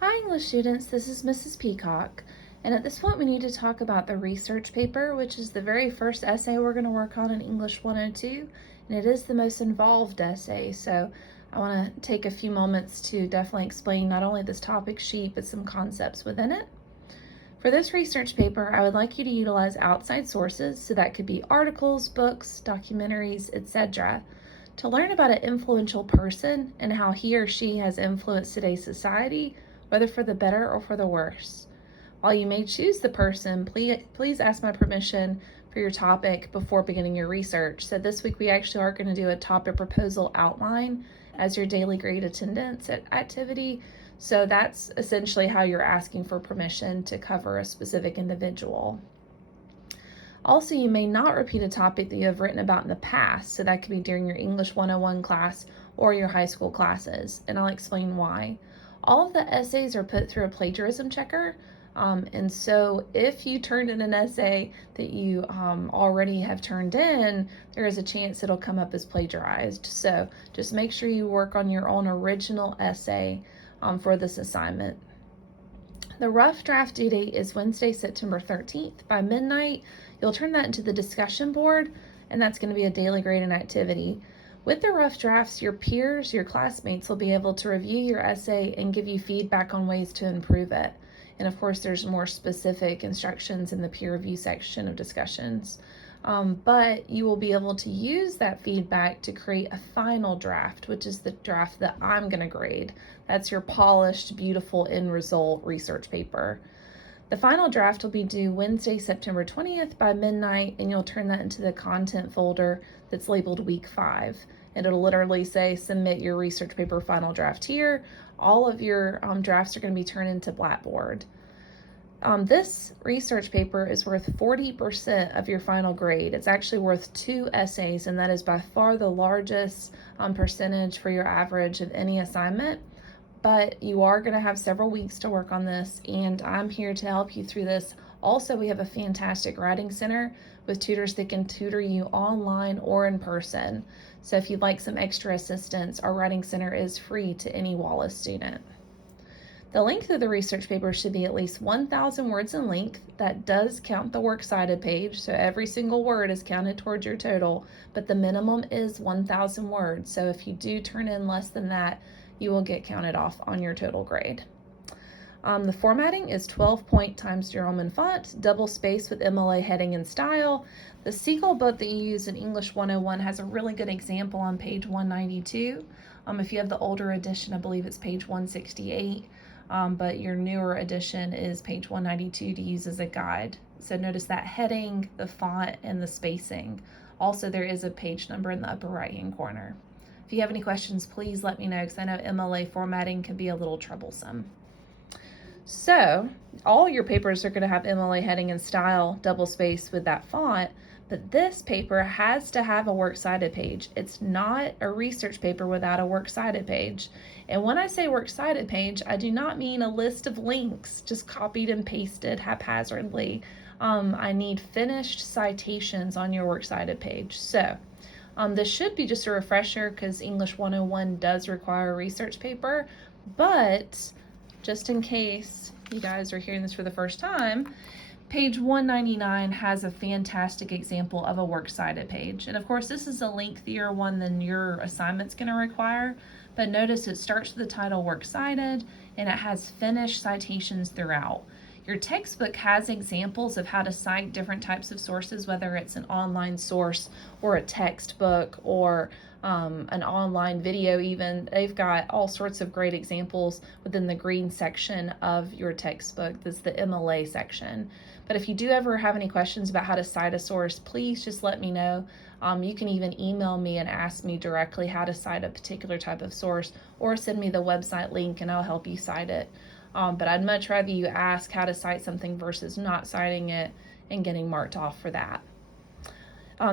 Hi English students, this is Mrs. Peacock, and at this point we need to talk about the research paper, which is the very first essay we're going to work on in English 102, and it is the most involved essay, so I want to take a few moments to definitely explain not only this topic sheet, but some concepts within it. For this research paper, I would like you to utilize outside sources, so that could be articles, books, documentaries, etc., to learn about an influential person and how he or she has influenced today's society, whether for the better or for the worse. While you may choose the person, please ask my permission for your topic before beginning your research. So this week we actually are going to do a topic proposal outline as your daily grade attendance activity. So that's essentially how you're asking for permission to cover a specific individual. Also, you may not repeat a topic that you have written about in the past, so that could be during your English 101 class or your high school classes, and I'll explain why. All of the essays are put through a plagiarism checker, and so if you turned in an essay that you already have turned in, there is a chance it'll come up as plagiarized. So just make sure you work on your own original essay for this assignment. The rough draft due date is Wednesday, September 13th. By midnight, you'll turn that into the discussion board, and that's going to be a daily grading activity. With the rough drafts, your peers, your classmates will be able to review your essay and give you feedback on ways to improve it. And of course, there's more specific instructions in the peer review section of discussions. But you will be able to use that feedback to create a final draft, which is the draft that I'm going to grade. That's your polished, beautiful end result research paper. The final draft will be due Wednesday, September 20th by midnight, and you'll turn that into the content folder that's labeled Week 5. And it'll literally say, submit your research paper final draft here. All of your drafts are going to be turned into Blackboard. This research paper is worth 40% of your final grade. It's actually worth 2 essays, and that is by far the largest percentage for your average of any assignment. But you are going to have several weeks to work on this, and I'm here to help you through this. Also, we have a fantastic writing center with tutors that can tutor you online or in person. So if you'd like some extra assistance, our writing center is free to any Wallace student. The length of the research paper should be at least 1,000 words in length. That does count the works cited page, so every single word is counted towards your total, but the minimum is 1,000 words. So if you do turn in less than that, you will get counted off on your total grade. The formatting is 12-point Times New Roman font, double space with MLA heading and style. The Seagull book that you use in English 101 has a really good example on page 192. If you have the older edition, I believe it's page 168, but your newer edition is page 192 to use as a guide. So notice that heading, the font, and the spacing. Also, there is a page number in the upper right-hand corner. If you have any questions, please let me know, because I know MLA formatting can be a little troublesome. So all your papers are going to have MLA heading and style, double space with that font, but this paper has to have a works cited page. It's not a research paper without a works cited page. And when I say works cited page, I do not mean a list of links just copied and pasted haphazardly. I need finished citations on your works cited page. So this should be just a refresher, because English 101 does require a research paper, but just in case you guys are hearing this for the first time, page 199 has a fantastic example of a works cited page. And of course, this is a lengthier one than your assignment's going to require, but notice it starts with the title works cited, and it has finished citations throughout. Your textbook has examples of how to cite different types of sources, whether it's an online source or a textbook or an online video even. They've got all sorts of great examples within the green section of your textbook. That's the MLA section. But if you do ever have any questions about how to cite a source, please just let me know. You can even email me and ask me directly how to cite a particular type of source, or send me the website link and I'll help you cite it. But I'd much rather you ask how to cite something versus not citing it and getting marked off for that.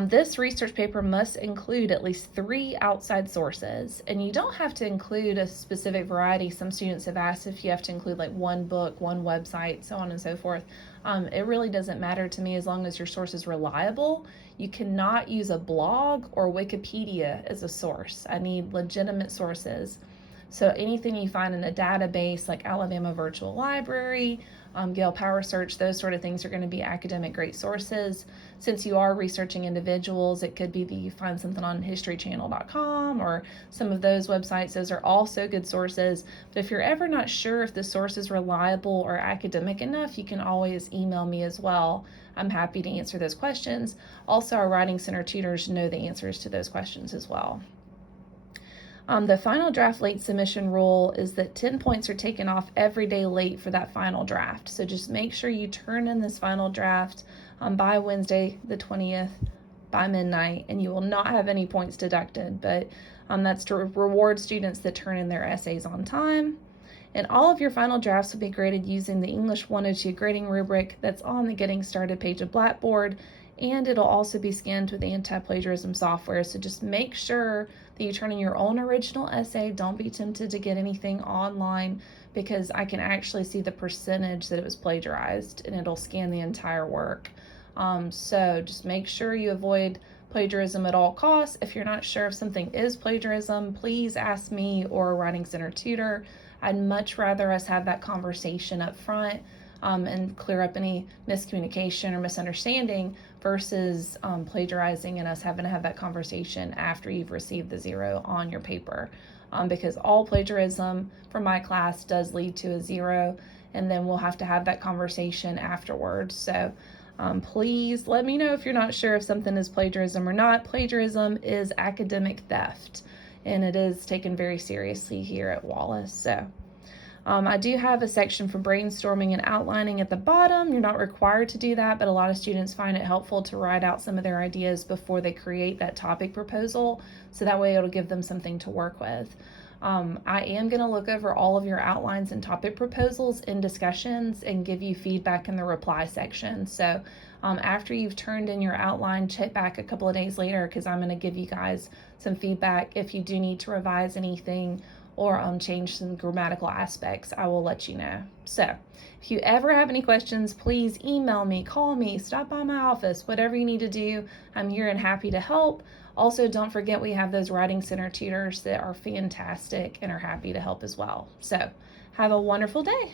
This research paper must include at least 3 outside sources, and you don't have to include a specific variety. Some students have asked if you have to include like 1 book, 1 website, so on and so forth. It really doesn't matter to me as long as your source is reliable. You cannot use a blog or Wikipedia as a source. I need legitimate sources. So anything you find in a database like Alabama Virtual Library, Gale Power Search, those sort of things are going to be academic great sources. Since you are researching individuals, it could be that you find something on historychannel.com or some of those websites. Those are also good sources. But if you're ever not sure if the source is reliable or academic enough, you can always email me as well. I'm happy to answer those questions. Also, our Writing Center tutors know the answers to those questions as well. The final draft late submission rule is that 10 points are taken off every day late for that final draft. So just make sure you turn in this final draft by Wednesday, the 20th, by midnight, and you will not have any points deducted. But that's to reward students that turn in their essays on time. And all of your final drafts will be graded using the English 102 grading rubric that's on the Getting Started page of Blackboard, and it'll also be scanned with anti-plagiarism software. So just make sure that you turn in your own original essay. Don't be tempted to get anything online, because I can actually see the percentage that it was plagiarized, and it'll scan the entire work. So just make sure you avoid plagiarism at all costs. If you're not sure if something is plagiarism, please ask me or a Writing Center tutor. I'd much rather us have that conversation up front and clear up any miscommunication or misunderstanding versus plagiarizing and us having to have that conversation after you've received the 0 on your paper. Because all plagiarism from my class does lead to a 0, and then we'll have to have that conversation afterwards. So please let me know if you're not sure if something is plagiarism or not. Plagiarism is academic theft, and it is taken very seriously here at Wallace. So I do have a section for brainstorming and outlining at the bottom. You're not required to do that, but a lot of students find it helpful to write out some of their ideas before they create that topic proposal, so that way it'll give them something to work with. I am going to look over all of your outlines and topic proposals in discussions and give you feedback in the reply section. So after you've turned in your outline, check back a couple of days later, because I'm going to give you guys some feedback. If you do need to revise anything or change some grammatical aspects, I will let you know. So if you ever have any questions, please email me, call me, stop by my office, whatever you need to do. I'm here and happy to help. Also, don't forget we have those Writing Center tutors that are fantastic and are happy to help as well. So have a wonderful day.